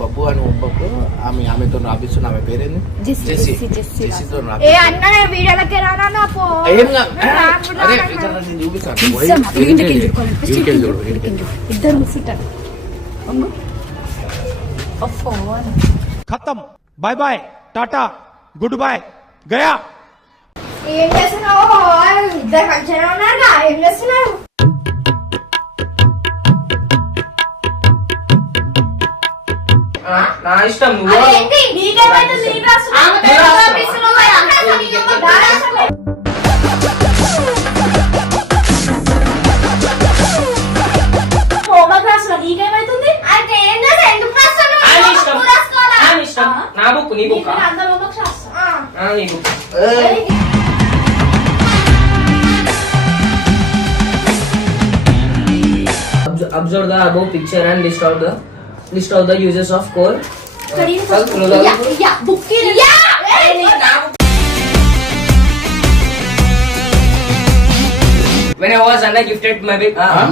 బబ్బు అని ఒబ్బకు ఆమె ఆమెతో రాపిస్తున్న ఆమె పేరేంది? జెస్సీ ఖతం. Bye bye tata. Good bye Gaya. ఏం చేస్తున్నావు? ఇద్దరు మంచిగా ఉన్నారుగా. ఏం చేస్తున్నారు నా ఇష్టం నువ్వు observe the above picture and disturb the. List out the uses of coal ఇక్కడ ఈ చదువు, నువ్వు యా, చదువు. యా, బుక్ ఇది. యా. ఏయ్, when I was Anna gifted my big ah,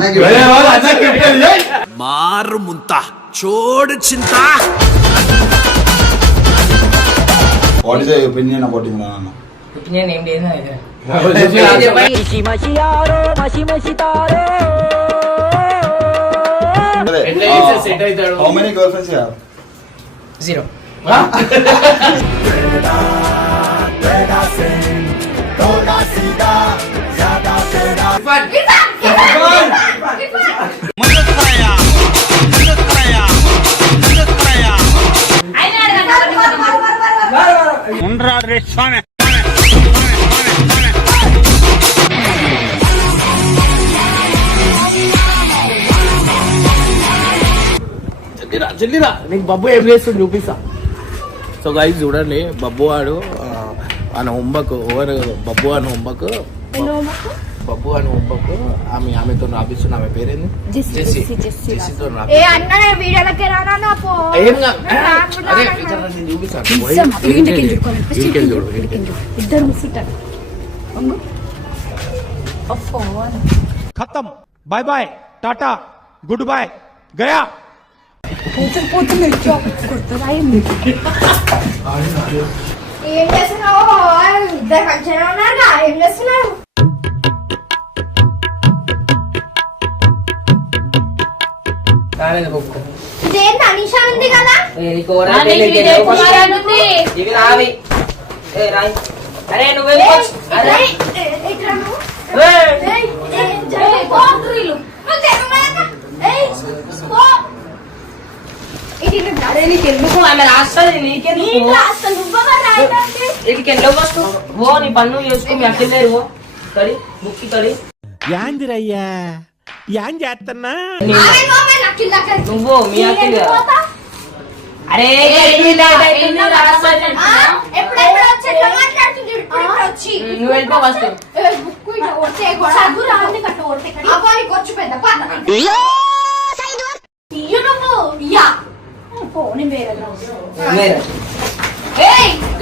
మారు ముంత చోడు చింత what is opinion about Imran అన్న opinion ఏం లేదు నా దగ్గర ఎట్లా చేస్తే సెట్ అవుతాడు how many girl friends have zero చెల్లిరా జల్లిరా నీకు బబ్బు ఏం చేస్తుంది చూపిస్తా. సో గైజ్ చూడండి బబ్బు వాడు ఆయన హోంబకు ఓవర్ బబ్బు అని హోంబకు బబ్బు అని హోంబకు ఆమె ఆమెతో రాపిస్తున్న ఆమె పేరేంది? చూపిస్తాను ఖతం. Bye bye tata. Good bye Gaya. కూర్చుని కూర్చుని గుర్తురాయింది ఏం చేస్తున్నావు ఇద్దరు మంచిగా ఉన్నారా ఏం చేస్తున్నారు ఇదేంటి ఇది నువ్వు ఆమె రాస్తుంది నీకెందుకు ఓ నీ పన్ను చేసుకో మీ అక్కలేరు కడి కడి యాందిరయ్యా చేస్తున్నా. నువ్వు అక్కలే? అరే ఎప్పుడెప్పుడు వచ్చి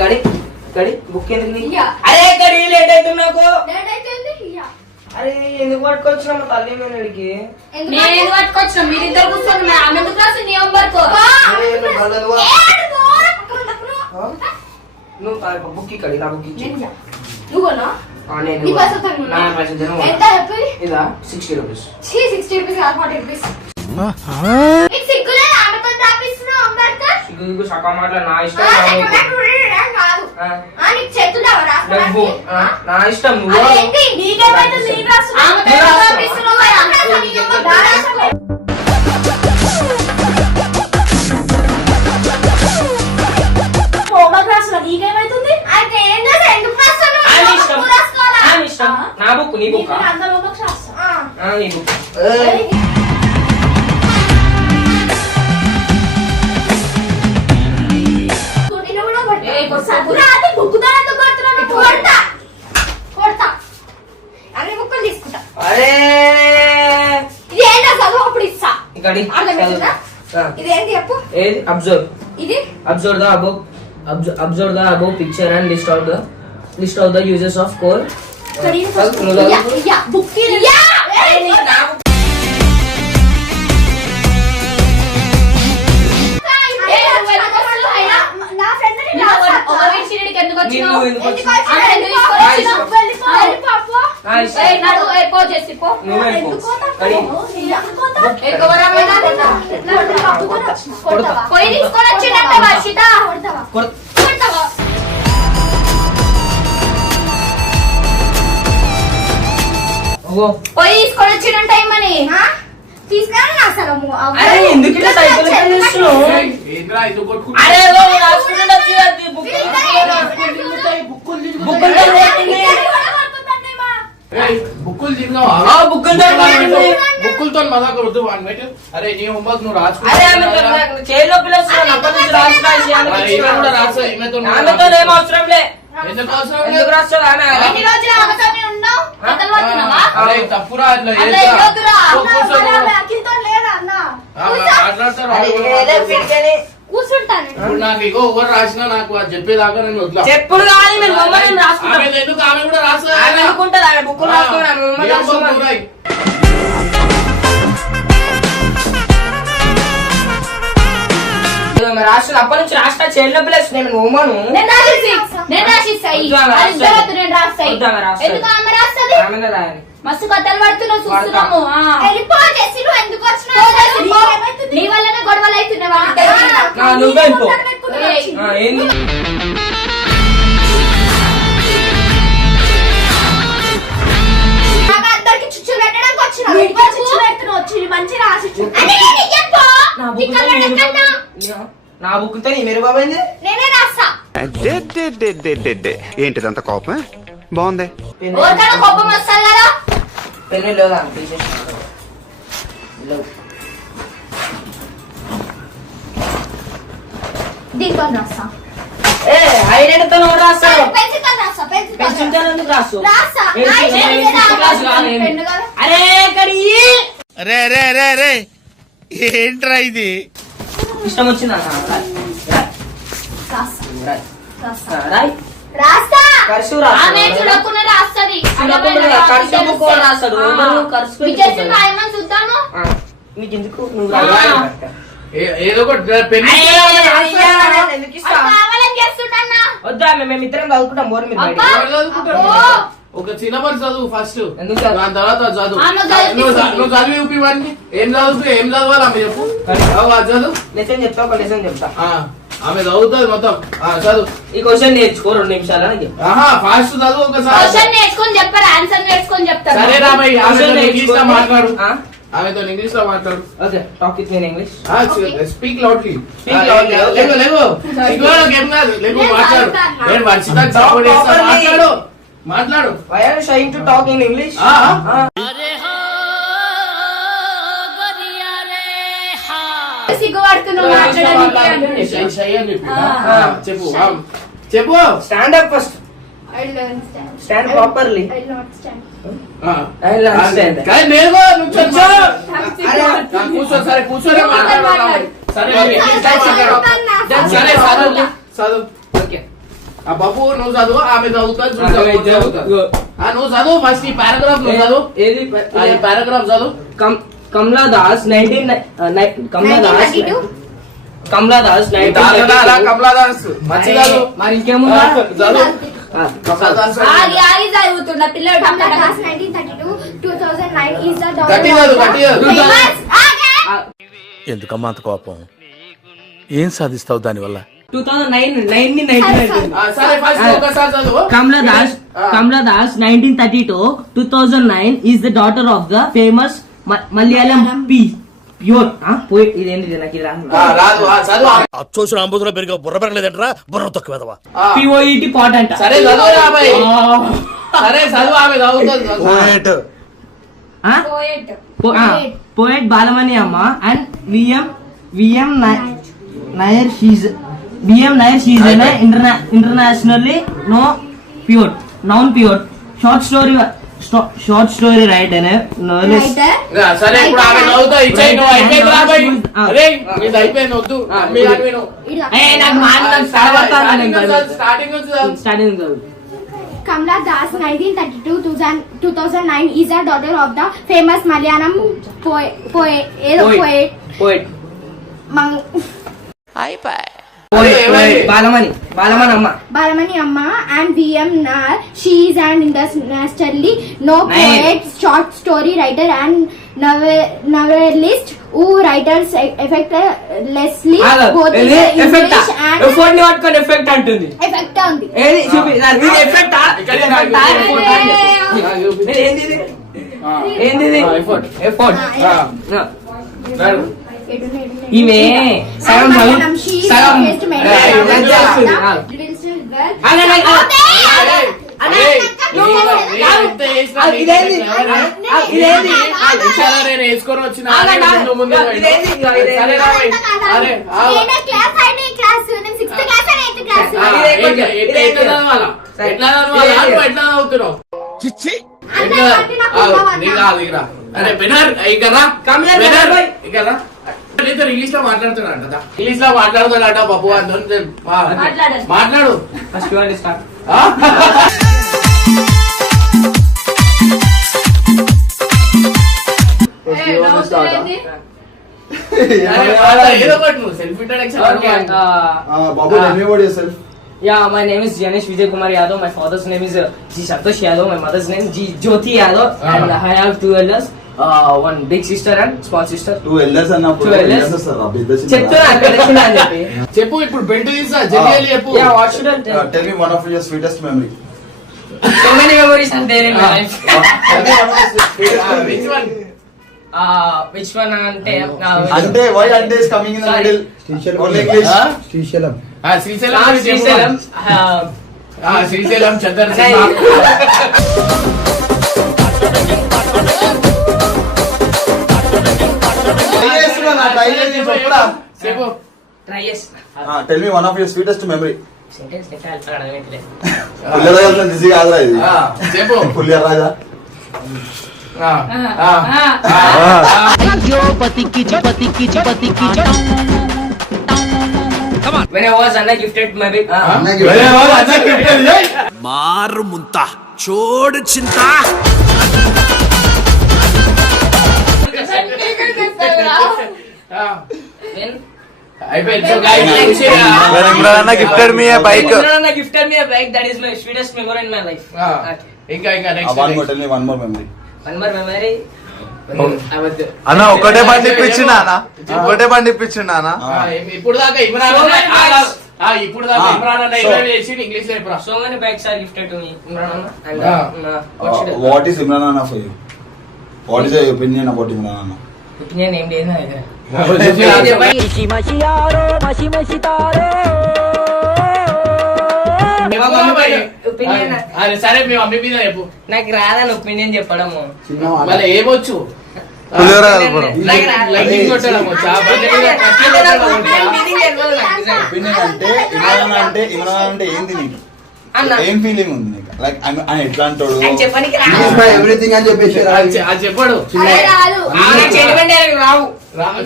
గడి గడి బుక్ ఎందుకు. అరే గడి లేట్ అవుతుంది నాకు. అరే ఎందుకు పట్టుకొచ్చినాము తల్లి ఎందుకు నేను పట్టుకొచ్చిన మీరిద్దరు కూర్చొని మే- ఆమె రాసి నీ నువ్వు బల్లలు. ఏడు పోరా, పక్కన తప్పును. నువ్వు బుక్కి కడి నా బుక్ ఇచ్చి. నువ్వునా? నేను నీ పైసలు. ఎంత ఇదా సిక్స్టీ రూపీస్ 60 రూపీస్ కాదు, 40 రూపీస్. నీకు సిగ్గులేదు? ఆమెతో రాపిస్తున్నావు, సగం మాటలు నా ఇష్టం నా బుక్. డబ్బు నా ఇష్టం. నువ్వు అదేంటి? నీకేమైతుంది? నీకు రాస్తున్నావు. ఆమెతో కొడతా. ఏయ్, కొట్టు. సబ్బురా, అది బుక్కుతో ఎందుకు కొడుతున్నావు? నీకు కొడతా. కొడతా. అన్ని బుక్కులు తీసుకుంటా. అరే ఇది ఏంటో చదువు అప్పుడు ఇస్తా. ఇక్కడ? ఇదేంటి చెప్పు ఏది అబ్జర్వ్ ఇది observe the above observe the above picture and list out the list out the uses of ఇయ్యా, బుక్ పోయి తీసుకొని వచ్చిందంట వర్షిత కొడతావా? కొడ- కొడతావా? ఓ. పోయి తీసుకొని వచ్చిందంట ఏమని ఆ? తీసుకురా అసలు అవ్వ. అరే ఎందుకు ఇట్లా సైకిల్ మీద చేస్తున్నావు? ఏంద్రా ఇది కొట్టుకుంటా అరే ఓ, రాసుకుంటుంటే వచ్చి అది బుక్ బుక్కులు బుక్కులు చదివేయండి. బుక్కులు తిన్నావా ఆ, బుక్కులు చదివేయండి. బుక్కులతో మజా కొడుతూ వన్ మినిట్ అరే నీ హోంవర్క్ నువ్వు అరే ఆమె చేతిలో అప్పటి నుంచి రాసి రాసి కూడా రాసా. ఈమెతో ఆమెతో ఏం అవసరం లే. ఎందుకు అవసరం ఎందుకు ఆమె? ఎన్ని రోజులు ఉన్నావు? అరే తప్పురా అట్లా మాట్లాడతారు. కూర్చుంటాను. ఇప్పుడు నాకు ఇగో ఎవరు రాసినా నాకు అది చెప్పేదాకా నేను వదిలా. చెప్పుడు కానీ ఎందుకు ఆమె కూడా బుక్కులు రాసుకుని రాష్ట్రం అప్పటి నుంచి రాష్ట్ర చేతిలో పిలుస్తున్నాయి నేను. ఎందుకు ఆమె రాస్తుంది ఆమెనే రాయాలి మస్తు కథలు పడుతున్నావు చూస్తున్నాము? నీ వల్లనే గొడవలు వచ్చి మంచి రాసి నా. మెరుగు- బాబైంది నేనే రాస్తా ఏంటిదంత కోపం బాగుంది కోపం కదా పెన్ను లేదా. దీంతో రాస్తా ఏ రాస్తా ఎందుకు? రాస్తా. అరే రే రే రే ఏంట్రా ఇది ఇష్టం వచ్చిందా రాయ్. రాస్తాడు. నీకు ఎందుకు నువ్వు ఏదో చేస్తున్నా వద్దా మేము మేమిద్దరం చదువుకుంటాం బోర్ మీద ఒక చిన్నపడి చదువు ఫస్ట్ చదువు? దాని తర్వాత చదువు. నువ్వు చదివి చూపివ్వండి. ఏం చదువుతూ ఏం చదవాలి ఆమె చెప్పు. అవు, అది చదువు. లెసన్ చెప్తా ఒక లెసన్ చెప్తా. ఆ, ఆమె చదువుతుంది మొత్తం. ఆ, చదువు. ఈ క్వశ్చన్ నేర్చుకో రెండు నిమిషాలు ఆహా ఫాస్ట్ చదువు ఒకసారి. క్వశ్చన్ నేర్చుకొని ఆన్సర్ నేర్చుకొని చెప్తారు సరే రామయ్య ఇంగ్లీష్లో మాట్లాడు. ఆ? ఆమెతో ఇంగ్లీష్లో మాట్లాడు. Okay talk with mean English speak loudly loudly, okay. లేవు లేవు. సిగ్గులో ఏం కాదు లేవు నేను మాట్లాడు. నేను సపోర్ట్ చేస్తా. మాట్లాడు. మాట్లాడు. Why are shying to talk in English చెప్పు. చెప్పు. Stand up first. అరే, ఆ, కూర్చో సరే కూర్చొని మాట్లాడు మాట్లాడు. సరే. సరే చదువు చదువు ఓకే. ఆ బాబు నువ్వు చదువు ఆమె చదువుతుంది నువ్వు చదువు ఫస్ట్ ఈ పారాగ్రాఫ్ నువ్వు చదువు. ఏది ఈ పారాగ్రాఫ్ చదువు. కమ్ కమలా దాస్ నైన్టీన్ కమలా దాస్ 1932. కమలా దాస్ దాదా కమలాదాస్ మంచి చదువు. మరి ఇంకేముందా? ఆ, చదువు. ఆ, చదువు. ఆగి ఆగి చదువుతున్న పిల్లడు Kamla Das 1932 2009 is the daughter గట్టి of చదువు the గట్టి చదువు. Famous- ఆగే! ఎందుకమ్మా అంత కోపం? ఏం సాధిస్తావు దానివల్ల? 2009 నైన్టీన్ నైన్టీన్ ఆ, సరే ఫస్ట్ ఒకసారి చదువు Kamla Das, Ah. Kamla Das, 1932 2009 is the daughter of the famous Ma- Malayalam P. Pure. Huh? Poet. ఇదేంటి నాకు ఇది రాదు. ఆ, రాదు ఆ, చదువు అచ్చోసిన పెరిగే బుర్ర పెరగలేదంటరా బుర్ర P-O-E-T pot అంట. సరే చదువు రాబాయ్ సరే చదువు ఆమె చదువుతుంది? పోయేట్ బాలమణి అమ్మ and VM VM Nair she's VM Nair she's an interna- internationally no pure noun pure short story sto- short story writer novelist Writer. ఆ, సరే ఇప్పుడు ఆమె చదువుతా ఇచ్చేయి నువ్వు అయిపోయింది రాబాయ్. అరే ఇది అయిపోయింది వద్దు starting starting Kamla Das 1932 2000 2009 is the daughter of the famous Malayalam poet poet ఏదో Poet. poet పోయిట్ Mang అరే, ఏమైంది? బాలమణి బాలమణి అమ్మ Balamani Amma and VM Nar. She is an internationally no Nine. poet, short story writer and novel- novelist who writers effectively both in effect English and ఎఫర్ట్ని పట్టుకొని effect అంటుంది effect ఉంది. ఏది చూపి effect. ఏంది. ఏంది effort. ఎఫర్ట్ ఈమె. సగం చదువు. సగం. వేసుకొని వచ్చిన ఎట్లా- ఎట్లా- నీకు రా. అరే బెనర్ ఇక్కడ. ఇక్కడ మాట్లాడుతున్నాడు కదా ఇంగ్లీష్లో మాట్లాడుతున్నాడ బాబు మాట్లాడు. మాట్లాడు first Yeah, my name is Janesh Vijay Kumar Yadav. My father's name is uh, G. Santosh Yadav. My mother's name G. Jyoti Yadav. Ah. And I have two elders. Uh, one big sister and small sister. Two elders అన్నప్పుడు చెప్తున్నా అక్కడ చిన్న అని చెప్పి చెప్పు ఇప్పుడు belt తీసా జల్లి చెప్పు Uh, me one of your sweetest memory. So many memories are there in my Ah. life. Ah, which one? Uh, which one అంటే uh, అంటే why అంటే is coming in the Sorry. middle. Only English. Ah? Srisailam Ah, Srisailam Ah. Srisailam. Uh, Ah, Srisailam Chander of your sweetest memory. Sentence లెక్క అర్థం అడగట్లేదు. పుల్లియర రాజా దిసి కాదురా ఇది. Ah, చెప్పు. పుల్లియర రాజా Ah, ah, ఆ. Gifted me a bike. That is my sweetest memory in my life. Ah, Okay. ఇంకా ఇంకా Ah, next one more tell me one more memory. One more memory. అవద్దు. అన్న ఒకటే బండి ఇప్పించిండా అన్న ఒకటే బండి ఇప్పించిండా అన్న Ah. ఇప్పుడు దాకా ఇమ్రాన్ అన్న- ఇప్పుడు దాకా Ah, ఇమ్రాన్ అన్న చేసి ఇంగ్లీష్లో ఇప్పుడు So many bikes are gifted to me. Imran Anna. And Ah. uh, uh, what Uh, should I? what is Imran Anna for you? What is your opinion about Imran Anna? Opinion ఏం లేదు నా దగ్గర. సరే మీ mummy మీద చెప్పు నాకు రాదని opinion చెప్పడము మళ్ళీ ఏమొచ్చు అంటే అంటే ఏంది నీకు. ఏం ఫీలింగ్ ఉంది నీకు? లైక్ ఆయన ఎట్లా అంటాడు everything అని చెప్పేసి అది చెప్పాడు. రావు.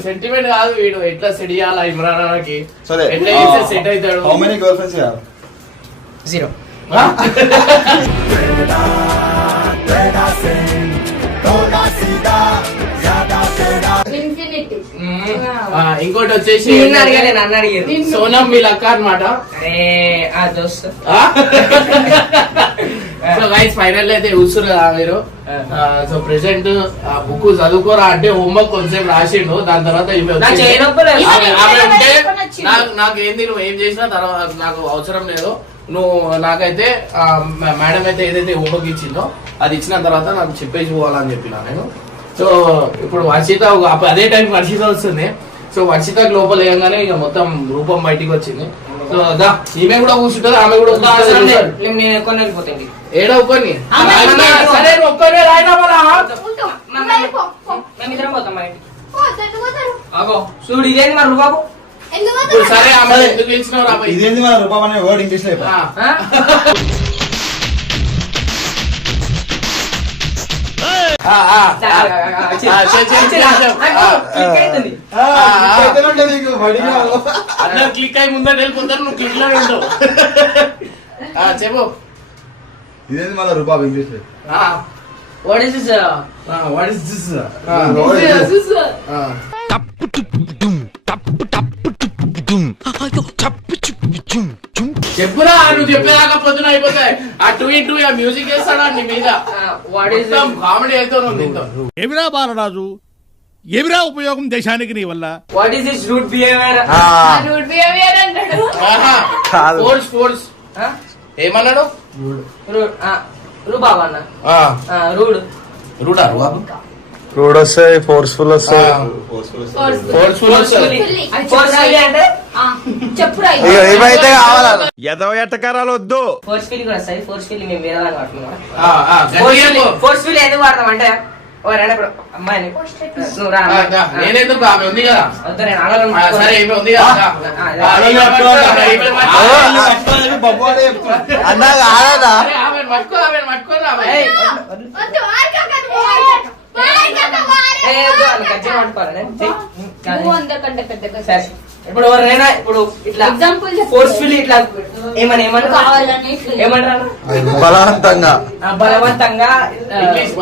సెంటిమెంట్ కాదు వీడు. ఎట్లా సెట్ చేయాలా ఇమ్రాన్ అన్నకి సరే. ఎట్లా చేస్తే సెట్ అవుతాడు? How many girl friends have Zero. Infinity ఆ, ఇంకోటి వచ్చేసి. సోనం వీళ్ళ అక్క అనమాట సో గైస్ ఫైనల్ అయితే చూస్తున్నారు కదా మీరు. సో ప్రెసెంట్ ఆ బుక్ చదువుకోరా అంటే హోంవర్క్ కొంచెం రాసిండు. దాని తర్వాత. నాకు ఏంది నువ్వు ఏం చేసినా తర్వాత నాకు అవసరం లేదు. నువ్వు నాకైతే మ- మేడం అయితే ఏదైతే హోంవర్క్ ఇచ్చిందో అది ఇచ్చిన తర్వాత నాకు చెప్పేసి పోవాలని చెప్పిన నేను. సో ఇప్పుడు వర్షిత ఒక- అదే టైం వర్షిత వస్తుంది. సో వర్షిత లోపల వేయగానే ఇక మొత్తం రూపం బయటికి వచ్చింది. సో దా ఈమె కూడా కూర్చుంటుంది ఆమె కూడా. నేను వెళ్ళిపోతాండి. ఏడో ఆమె- సరే రాయినా. మేమిద్దరం పోతాం? అగో చూడు మరి బాబు? సరే ఆమె ఎందుకు పిలిచినావు? ఇదేంది మన రూపం అనే వర్డ్ ఇంగ్లీష్లో అందరు క్లిక్ అయి ముందర వెళ్ళిపోతారు నువ్వు క్లిక్ ఉంటావు ఆ, చెప్పు ఇదేంది మన రూపం ఇంగ్లీష్లో what is this what is this టప్పు టుప్పు డుమ్, టప్పు టప్పు టుప్పు డుమ్. చప్పు చుమ్. చెప్పురా నువ్వు చెప్పేదాకా అయిపోతాయి. ఆ టూ మ్యూజిక్ వేస్తాడా నీ మీద? వాట్ ఈస్ కామెడీ అయితే ఉంది ఇంతో ఏమిరా బాలరాజు? ఏమిరా ఉపయోగం దేశానికి నీ వల్ల? What is this rude behaviour rude behaviour అంటాడు. ఆహా ఫోర్స్ ఫోర్స్ ఏమన్నాడు? రూడ్ బాబా అన్న. రూడ్ రూడా బాబు రోడ్ వస్తాయి ఫోర్స్ఫుల్ వస్తాయి ఫోర్స్ఫుల్ ఏమైతే కావాలా? ఎదవ ఎట్టకారాలు వద్దు. ఫోర్స్ఫుల్లీ కూడా వస్తాయి. ఫోర్స్ఫుల్లీ మేము వేరే దాన్ని వాడుతున్నాం ఫోర్స్ఫుల్ ఎందుకు వాడతాం అంటే ఎవరైనా ఇప్పుడు అమ్మాయిని. నువ్వు రా. నేనెందుకు ఆమె ఉంది కదా. వద్దు నేను ఆడాలను ఆ, సరే ఈమె ఉంది కదా. ఆ, ఆమె పట్టుకో, ఈమె పట్టుకో. అన్నా ఆమెను పట్టుకోరా, ఆమె. ఏయ్, ఇప్పుడు ఎవరైనా ఇప్పుడు ఇట్లా. ఫోర్స్ఫుల్లీ ఇట్లా ఏమని ఏమని? కావాలని ఏమంటారు బలవంతంగా. ఆ, బలవంతంగా రైట్.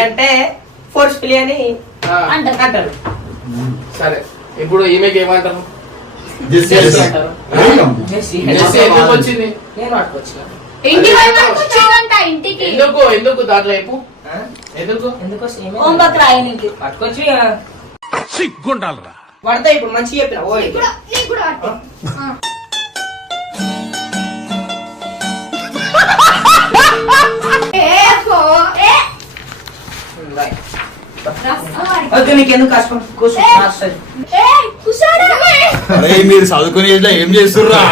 అంటే ఫోర్స్ఫుల్లీ అని అంటారు. సరే. ఇప్పుడు ఈమెకి ఏమంటారు? వచ్చింది? నేను పట్టుకొచ్చిన. ఇంటి ఇంటికి. ఎందుకు ఎందుకు దాంట్లో? ఎందుకు? ఎందుకు? హోంవర్క్ రాయనికి పట్టుకొచ్చి సిగ్గుండాలరా. పడతాయి ఇప్పుడు మంచిగా చెప్పిన. ఓ ఇప్పుడు నీకు కూడా పట్టు. ఏ పో, ఏ. బాయ్. ఓకే నీకు ఎందుకు కష్టం కూర్చో మీరు చదువుకునే ఏం చేస్తుర్రా?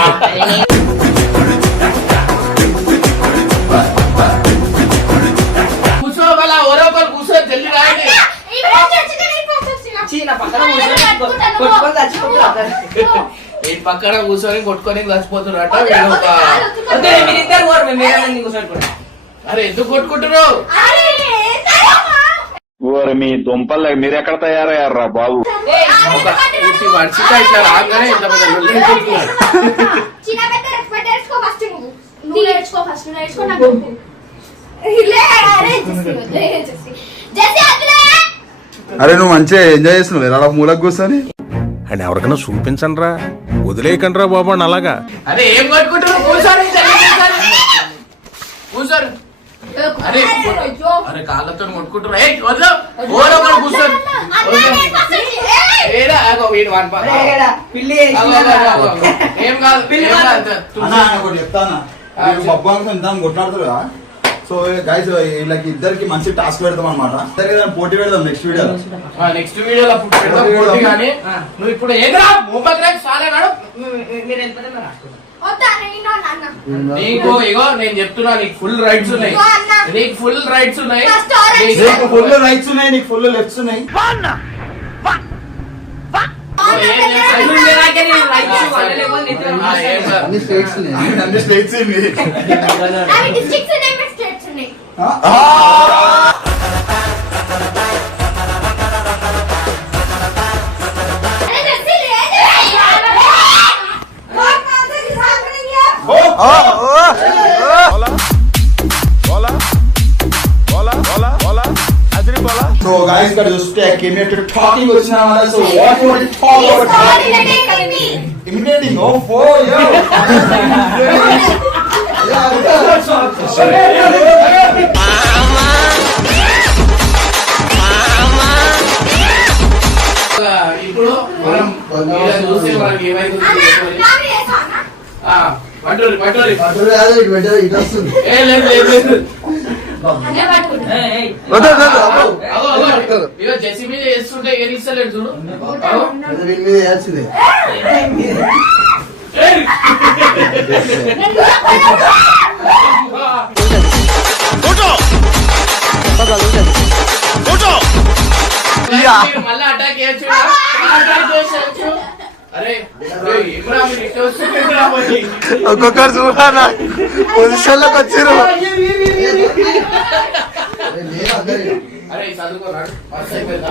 వద్దు, మీరిద్దరు పోరు, మేము వేరే దాన్ని కూర్చోబెట్టుకుంటాం. అరే ఎందుకు. ఓరి మీ దుంపలు మీరు ఎక్కడ తయారయ్యారా బాబు? ఒక ఇటు వర్షిక ఇట్లా రాగానే ఇంత పెద్ద అరే, నువ్వు మంచిగా ఎంజాయ్ చేస్తున్నావు. అలా మూలకు కూర్చొని. అని ఎవరికైనా చూపించండి రా వదిలేయకండి రా బాబు అని అలాగా. అరే ఏం అరే కాళ్ళతో కాదు చెప్తానా? కొట్లాడుతారు సో గైస్ వీళ్ళకి ఇద్దరికి మంచి టాస్క్ పెడతాం అనమాట పోటీ పెడదాం నెక్స్ట్ వీడియో నెక్స్ట్ వీడియోలో. నువ్వు ఇప్పుడు ఏంద్రా అన్న. నీకు ఇగో నేను చెప్తున్నా నీకు ఫుల్ రైట్స్ ఉన్నాయి. అన్న. నీకు ఫుల్ రైట్స్ ఉన్నాయి. నీకు- ఫుల్ రైట్స్ ఉన్నాయి నీకు ఫుల్ లెఫ్ట్స్ ఉన్నాయి. అన్ని ఉన్నాయి. మీ states So guys, got just I came here to talking with Sanamala. So what you want to talk about? Immediately, oh, for you. ఇప్పుడు మనం చూస్తే మనకి ఏమైతుంది? నాకు చేసా అన్న. ఆ, పట్టుర్రి పట్టుర్రి ఏ లేదు లేదు జెసి మీద చేస్తుంటే ఏం ఇస్తలేడు చూడు? అగో. ఏయ్. మళ్ళీ అటాక్ చేయొచ్చు? అటాక్? ఒక్కొక్కరు చూడాలా పొజిషన్లోకి అరే రాడు. చదువుకోరు,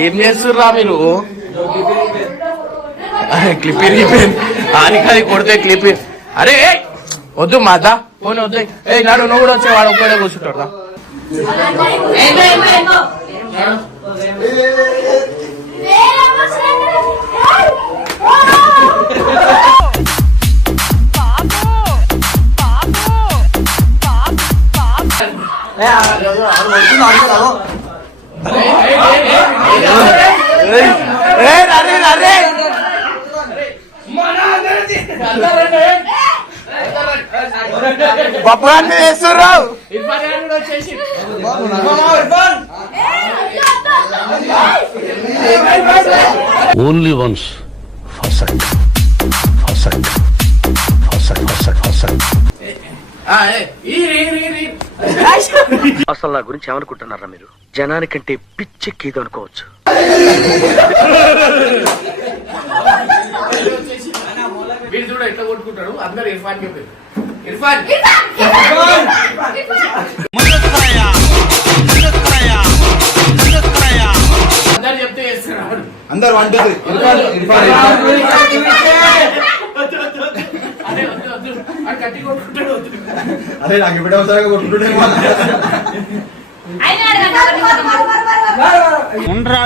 ఏం చేస్తుర్రా మీరు అరే క్లిప్ ఇరిగిపోయింది ఆనికి కొడితే క్లిప్ అరే వద్దు మాత పోనీ వద్దు ఏ నాడు నువ్వు కూడా వచ్చే వాడు ఒక్కడే కూర్చుంటాడు ఇర్ఫాన్ గారు కూడా వచ్చేసి ఓన్లీ వన్స్ ఆ, ఏ, ఈరి, ఈరి, ఈరి. అసలు నా గురించి ఏమనుకుంటున్నారా మీరు? జనానికంటే పిచ్చెక్కిది అనుకోవచ్చు. వీడు చూడ ఎట్లా కొట్టుకుంటాడు. అందరు ఇర్ఫాన్ చెప్పారు ఇర్ఫాన్. అందరు వన్ టూ త్రీ. కొట్టుకుంటాడు వద్దు. అరే నాకు ఇప్పుడు అవసరంగా కొట్టుకుంటే అయినా అడగండి ఎవరిని కొట్టమని. ఉండరా